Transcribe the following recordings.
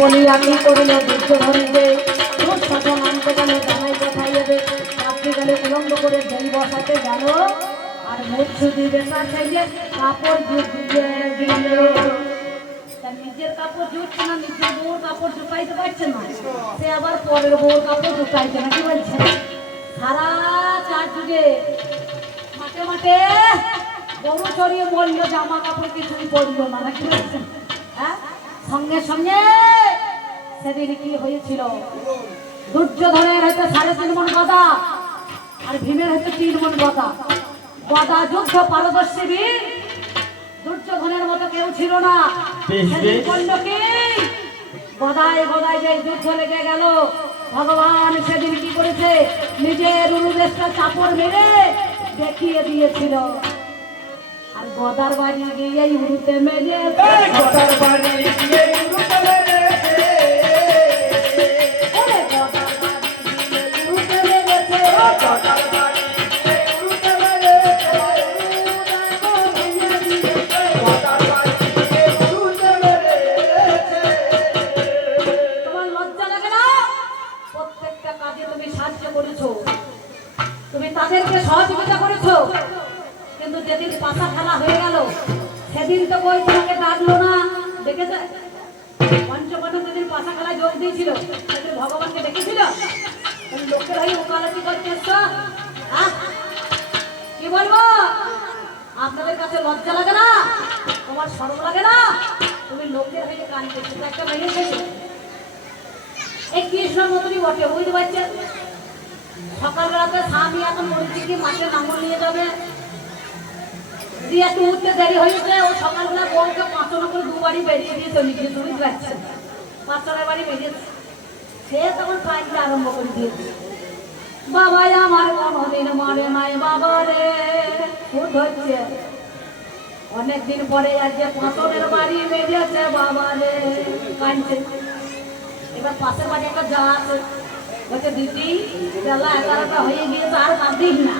বলিয়া কি করিল দুর্যোধনকে শাসন আনতে গেলে জানাই কোথায় যাবে রাত্রি গেলে বিলম্ব করে জল বসাতে গেল আর মুচ্ছুদি বেচার চাইলে কাপড় জুটিয়ে দিল। নিজের কাপড় জুটছে না, নিজের বউর কাপড় জুটাইতে পারছে না, সে আবার পরের বউর কাপড় জুটাইছে না। কি বলছে? সারা চার যুগে মাঠে মাঠে গরু চড়িয়ে বললো, জামা কাপড় কিছুই পরলো না। নাকি বলছেন? হ্যাঁ, সঙ্গে সঙ্গে সেদিন কি হয়েছিল? দুর্যোধনের হয়তো 3.5 মণ গদা আর ভীমের হয়তো 3 মণ গদা। গদা যুদ্ধ পারদর্শী বীর, দুর্যোধনের মতো কেউ ছিল না। সেদিন বললো কি, গদায় গদায় যে যুদ্ধ লেগে গেল, ভগবান সেদিন কি করেছে? নিজের উরুদেশটা চাপড় মেরে দেখিয়ে দিয়েছিল। আর গদার বাড়ি গিয়ে উড়ুতে মেরে, গদার বাড়ি গিয়ে উড়ুতে মেরে, তাদেরকে সহযোগিতা করেছো, কিন্তু যেদিন পাশা খেলা হয়ে গেল সেদিন তো বই তোমাকে ডাকলো না। দেখেছে পঞ্চপাণ্ডব যেদিন পাশা খেলায় যোগ দিয়েছিল সেদিন ভগবানকে ডেকেছিল? লোকের হয়ে ওকালতি করতে কি বলবো? আপনাদের কাছে লজ্জা লাগে না? তোমার শরম লাগে না? তুমি লোকের হয়ে কাঁদতেছো, একটা মেয়ে ছিল এই কৃষ্ণর মতনই বটে, বুঝতে পারছেন? সকালবেলাতে স্বামী এখন বলছি কি মাঠে নাঙল নিয়ে যাবে, দিয়ে একটু উঠতে দেরি হয়েছে, ও সকালবেলা বউকে 5 করে 2 বাড়ি বেরিয়ে দিয়ে চলে গিয়েছে। বুঝতে পারছেন? 5 বাড়ি বেরিয়েছে, সে তখন কাজটা আরম্ভ করে দিয়েছে। বাবাই আমার কোনদিন মারে নাই বাবা রে, খুব হচ্ছে অনেকদিন পরে আজকে 5 বাড়ি বেরিয়েছে বাবা রে, কাঁদছে। এবার পাশের বাড়ি একটা যা আছে, বলছে দিদি বেলা 11টা হয়ে গিয়েছে, আর কাঁদিস না,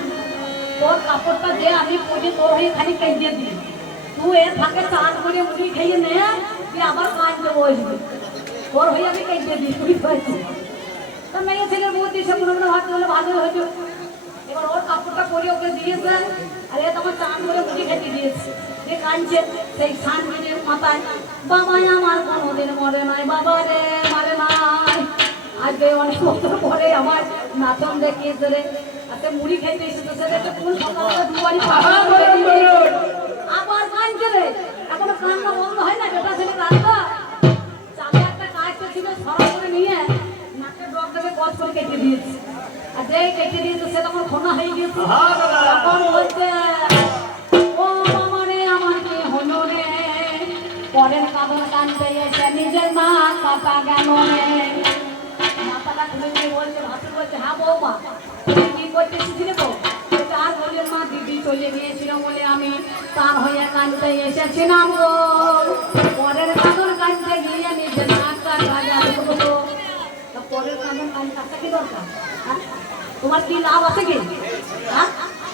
তোর কাপড়টা দে আমি পরে তোর হয়ে খালি কেঁদে দিই, তুই এর ফাঁকে চান করে মুড়ি খেয়ে নে, তুই আবার কাঁদতে বসবি, তোর হয়ে আমি কেঁদে দিই। তুই পারছি তা মেয়ে ছেলের বউ দিয়েছে, কোনো কোনো ভাত হলে ভালোই হতো। এবার ওর কাপড়টা পরে ওকে দিয়েছে, আর এ তোমার চান করে মুড়ি খেতে দিয়েছে, যে কাঁদছে সেই সান মিনের মাথায়, বাবাই আমার কোনোদিন মরে নাই বাবা রে, মারে নাই। আজকে অনেক বছর পরে আমার নাচন দেখিয়েছে রে, আজকে মুড়ি খেতে এসেছে, সেটা কোন সকালে 2 বাড়ি আবার কাঁদছে রে, এখনো কান্না বন্ধ হয় না। বেটা ছেলে কাঁদবা, চালে একটা কাজ ছিল সরা করে নিয়ে নাকের ডগ থেকে কচ করে কেটে দিয়েছে, আর যে কেটে দিয়েছে সে তখন খোনা হয়ে গিয়েছে। তখন বলছে, ও মামা রে আমার কি হলো রে, পরের কাঁদন কানতে এসে নিজের মা কাটা গেল রে। মাথাটা খুলে দিয়ে বলছে, ভাসুর বলছে, হ্যাঁ বৌমা তুমি কি করতে এসেছিলে গো? আর বললেন মা দিদি চলে গিয়েছিল বলে আমি তার হয়ে কানতে এসেছিলাম গো, পরের কাঁদন কানতে গিয়ে নিজের নাক কাটা গেল গো। পরের কাঁদন কানতে কি দরকার? তোমার কি লাভ আছে কি? হ্যাঁ,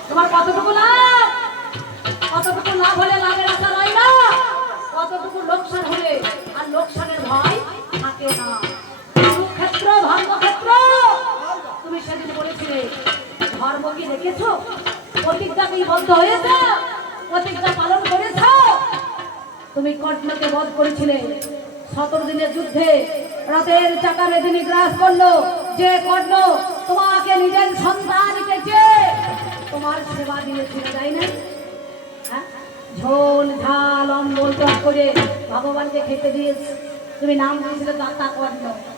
তোমার কতটুকু লাভ? কতটুকু লাভ হলে লাভের আশা রয় না, কতটুকু লোকসান হলে আর লোকসানের ভয় থাকে না। কুরুক্ষেত্র ধর্মক্ষেত্র, তুমি সেদিন বলেছিলে ধর্ম কি রেখেছো? প্রতিজ্ঞা কি বদ্ধ হয়েছে? প্রতিজ্ঞা পালন করেছ? তুমি কর্ণকে বধ করেছিলে 17 দিনের যুদ্ধে, রথের চাকা মেদিনী গ্রাস করলো যে কর্ণ তোমাকে নিজের সন্তান পেয়েছে, তোমার সেবা দিয়েছিল, তাই না? ঝোল ঝাল অম্বল টক করে ভগবানকে খেতে দিয়েছে, তুমি নাম দিয়েছিলে দাতা কর্ণ।